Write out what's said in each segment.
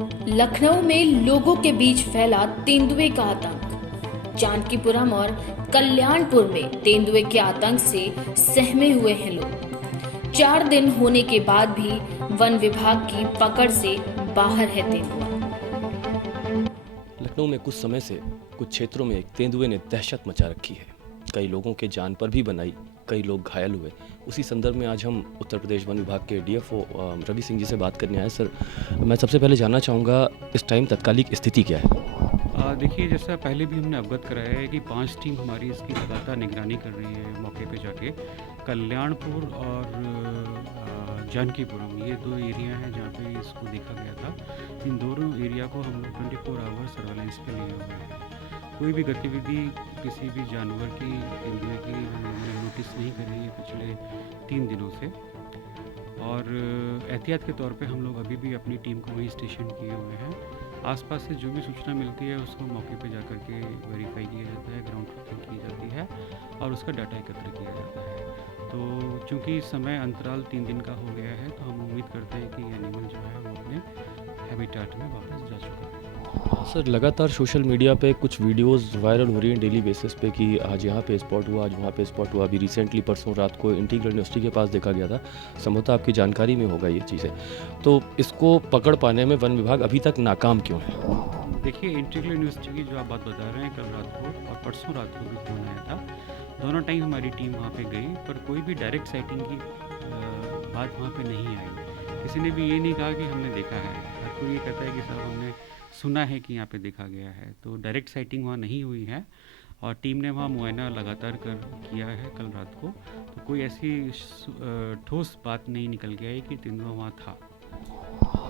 लखनऊ में लोगों के बीच फैला तेंदुए का आतंक। जानकीपुरम और कल्याणपुर में तेंदुए के आतंक से सहमे हुए हैं लोग। 4 दिन होने के बाद भी वन विभाग की पकड़ से बाहर है तेंदुआ। लखनऊ में कुछ समय से कुछ क्षेत्रों में एक तेंदुए ने दहशत मचा रखी है। कई लोगों के जान पर भी बनाई, कई लोग घायल हुए। उसी संदर्भ में आज हम उत्तर प्रदेश वन विभाग के डीएफओ रवि सिंह जी से बात करने आए। सर, मैं सबसे पहले जानना चाहूँगा इस टाइम तत्कालिक स्थिति क्या है? देखिए, जैसा पहले भी हमने अवगत कराया है कि 5 टीम हमारी इसकी लगातार निगरानी कर रही है। मौके पे जाके कल्याणपुर और जानकीपुरम, ये 2 एरिया हैं जहाँ पे इसको देखा गया था। इन दोनों एरिया को हम लोग 24 आवर सर्वेलेंस पे लिए हुए हैं। कोई भी गतिविधि किसी भी जानवर की, तेंदुए की हमने नोटिस नहीं करी है पिछले 3 दिनों से। और एहतियात के तौर पे हम लोग अभी भी अपनी टीम को वहीं स्टेशन किए हुए हैं। आसपास से जो भी सूचना मिलती है उसको मौके पे जाकर के वेरीफाई किया जाता है, ग्राउंड ट्रूथिंग की जाती है और उसका डाटा एकत्र किया जाता है। तो चूँकि समय अंतराल 3 दिन का हो गया है, तो हम उम्मीद करते हैं कि एनिमल जो है वो अपने हैबिटेट में वापस जा चुका है। सर, लगातार सोशल मीडिया पे कुछ वीडियोस वायरल हो रही हैं डेली बेसिस पे कि आज यहाँ पे स्पॉट हुआ, आज वहाँ पे स्पॉट हुआ। अभी रिसेंटली परसों रात को इंटीग्रल यूनिवर्सिटी के पास देखा गया था। संभवतः आपकी जानकारी में होगा ये चीज़ें। तो इसको पकड़ पाने में वन विभाग अभी तक नाकाम क्यों है? देखिए, इंटीग्रल यूनिवर्सिटी की जो आप बात बता रहे हैं, कल रात को और परसों रात को भी फ़ोन आया था। दोनों टाइम हमारी टीम वहाँ पे गई, पर कोई भी डायरेक्ट साइटिंग की बात वहाँ पे नहीं आई। किसी ने भी ये नहीं कहा कि हमने देखा है। हर कोई ये कहता है कि साहब हमने सुना है कि यहाँ पे देखा गया है। तो डायरेक्ट साइटिंग वहाँ नहीं हुई है और टीम ने वहाँ मुआयना लगातार किया है कल रात को। तो कोई ऐसी ठोस बात नहीं निकल के आई कि तेंदुआ वहाँ था।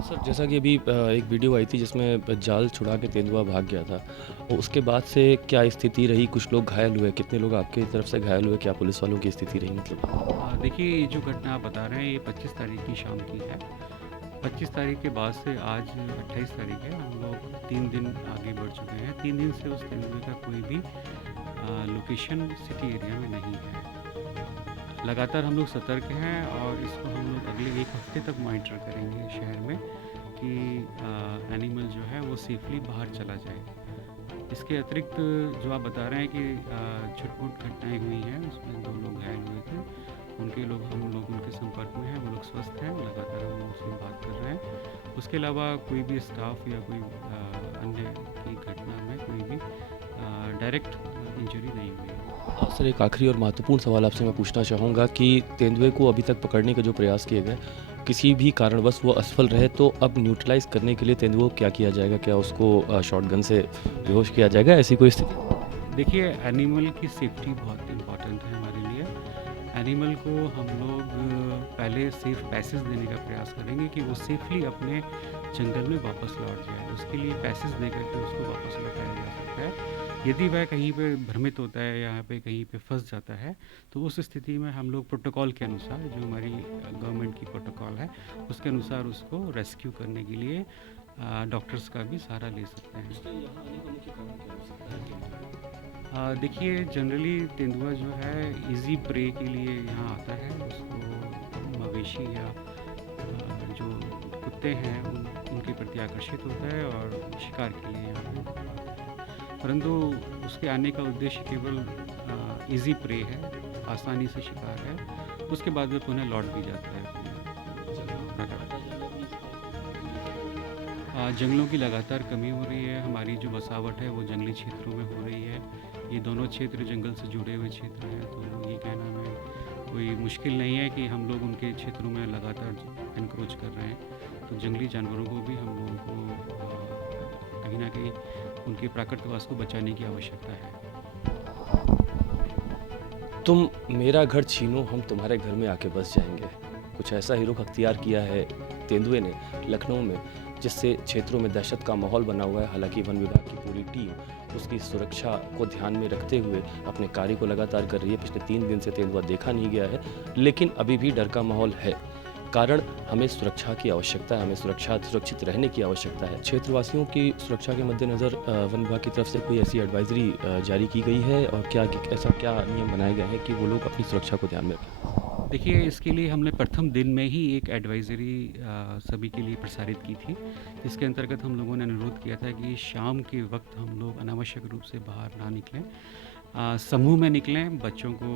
सर, जैसा कि अभी एक वीडियो आई थी जिसमें जाल छुड़ा के तेंदुआ भाग गया था, और उसके बाद से क्या स्थिति रही? कुछ लोग घायल हुए, कितने लोग आपकी तरफ से घायल हुए? क्या पुलिस वालों की स्थिति रही? मतलब देखिए, ये जो घटना आप बता रहे हैं ये 25 तारीख की शाम की है। 25 तारीख के बाद से आज 28 तारीख है। हम लोग 3 दिन आगे बढ़ चुके हैं। 3 दिन से उस तेंदुए का कोई भी लोकेशन सिटी एरिया में नहीं है। लगातार हम लोग सतर्क हैं और इसको हम लोग अगले 1 हफ्ते तक मॉनिटर करेंगे शहर में कि एनिमल जो है वो सेफली बाहर चला जाए। इसके अतिरिक्त जो आप बता रहे हैं कि छुटपुट घटनाएं हुई हैं, उसमें 2 लोग घायल हुए थे। हम लोग उनके संपर्क में हैं, वो लोग स्वस्थ हैं। लगातार हम उनसे बात कर रहे हैं। उसके अलावा कोई भी स्टाफ या कोई अन्य की घटना में कोई भी डायरेक्ट इंजरी नहीं हुई है। सर, एक आखिरी और महत्वपूर्ण सवाल आपसे मैं पूछना चाहूँगा कि तेंदुए को अभी तक पकड़ने के जो प्रयास किए गए, किसी भी कारणवश वो असफल रहे तो अब न्यूट्रलाइज करने के लिए तेंदुए को क्या किया जाएगा? क्या उसको शॉटगन से बेहोश किया जाएगा? ऐसी कोई स्थिति? देखिए, एनिमल की सेफ्टी बहुत इम्पॉर्टेंट है हमारे लिए। एनिमल को हम लोग पहले सेफ पैसेज देने का प्रयास करेंगे कि वो सेफली अपने जंगल में वापस लौट जाए। उसके लिए पैसेज दे करके उसको वापस लौटाया जा सकता है। यदि वह कहीं पे भ्रमित होता है, यहाँ पे कहीं पे फंस जाता है, तो उस स्थिति में हम लोग प्रोटोकॉल के अनुसार, जो हमारी गवर्नमेंट की प्रोटोकॉल है, उसके अनुसार उसको रेस्क्यू करने के लिए डॉक्टर्स का भी सहारा ले सकते हैं। देखिए, जनरली तेंदुआ जो है इजी प्रे के लिए यहाँ आता है। उसको मवेशी या जो कुत्ते हैं उनके प्रति आकर्षित होता है और शिकार के लिए यहाँ पे आता है। परंतु उसके आने का उद्देश्य केवल इजी प्रे है, आसानी से शिकार है। उसके बाद वह पुनः लौट भी जाता है। जंगलों की लगातार कमी हो रही है। हमारी जो बसावट है वो जंगली क्षेत्रों में हो रही है। ये दोनों क्षेत्र जंगल से जुड़े हुए क्षेत्र हैं, तो ये कहना में कोई मुश्किल नहीं है कि हम लोग उनके क्षेत्रों में लगातार एनक्रोच कर रहे हैं। तो जंगली जानवरों को भी हम लोगों को कहीं ना कहीं उनके प्राकृतवास को बचाने की आवश्यकता है। तुम मेरा घर छीनो, हम तुम्हारे घर में आके बस जाएंगे। कुछ ऐसा ही रुख अख्तियार किया है तेंदुए ने लखनऊ में, जिससे क्षेत्रों में दहशत का माहौल बना हुआ है। हालांकि वन विभाग की पूरी टीम उसकी सुरक्षा को ध्यान में रखते हुए अपने कार्य को लगातार कर रही है। पिछले 3 दिन से तेंदुआ देखा नहीं गया है, लेकिन अभी भी डर का माहौल है। कारण हमें सुरक्षा की आवश्यकता है, हमें सुरक्षित रहने की आवश्यकता है। क्षेत्रवासियों की सुरक्षा के मद्देनज़र वन विभाग की तरफ से कोई ऐसी एडवाइजरी जारी की गई है और क्या ऐसा क्या नियम बनाए गए हैं कि वो लोग अपनी सुरक्षा को ध्यान में रखें? देखिए, इसके लिए हमने प्रथम दिन में ही एक एडवाइज़री सभी के लिए प्रसारित की थी, जिसके अंतर्गत हम लोगों ने अनुरोध किया था कि शाम के वक्त हम लोग अनावश्यक रूप से बाहर ना निकलें, समूह में निकलें, बच्चों को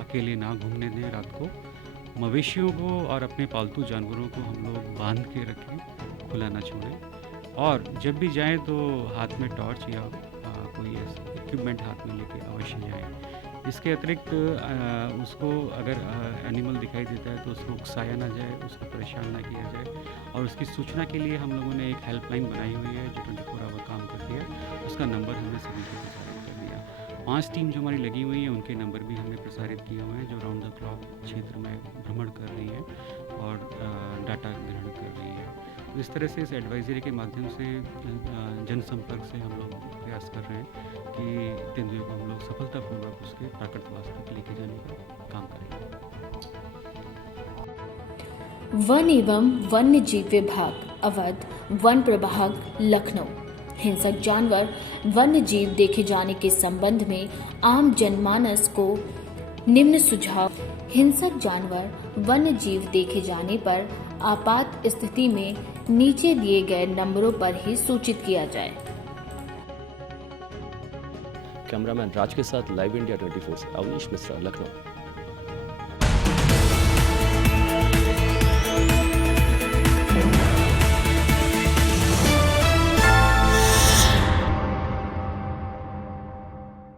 अकेले ना घूमने दें रात को, मवेशियों को और अपने पालतू जानवरों को हम लोग बांध के रखें, खुला ना छोड़ें, और जब भी जाएं तो हाथ में टॉर्च या कोई ऐसा इक्विपमेंट हाथ में लेके अवश्य जाएं। इसके अतिरिक्त उसको अगर एनिमल दिखाई देता है तो उसको उकसाया ना जाए, उसको परेशान ना किया जाए, और उसकी सूचना के लिए हम लोगों ने एक हेल्पलाइन बनाई हुई है जो 24 आवर काम करती है। उसका नंबर हमने सभी को प्रसारित कर दिया। 5 टीम जो हमारी लगी हुई है उनके नंबर भी हमने प्रसारित किए हुए हैं, जो राउंड द क्लॉक क्षेत्र में भ्रमण कर रही है और डाटा ग्रहण कर रही है। तो इस तरह से इस एडवाइजरी के माध्यम से जनसंपर्क से हम लोग प्रयास कर रहे हैं कि तेंदुए को हम लोग सफलतापूर्वक उसके प्राकृतवास तक लेके जाने का काम करेंगे। वन एवं वन्य जीव विभाग, अवध, वन प्रभाग, लखनऊ। हिंसक जानवर वन्य जीव देखे जाने के संबंध में आम जनमानस को निम्न सुझाव। हिंसक जानवर वन्य जीव देखे जाने पर आपात स्थिति में नीचे दिए गए नंबरों पर ही सूचित किया जाए। कैमरामैन राज के साथ लाइव इंडिया 24 से अवनीश मिश्रा, लखनऊ।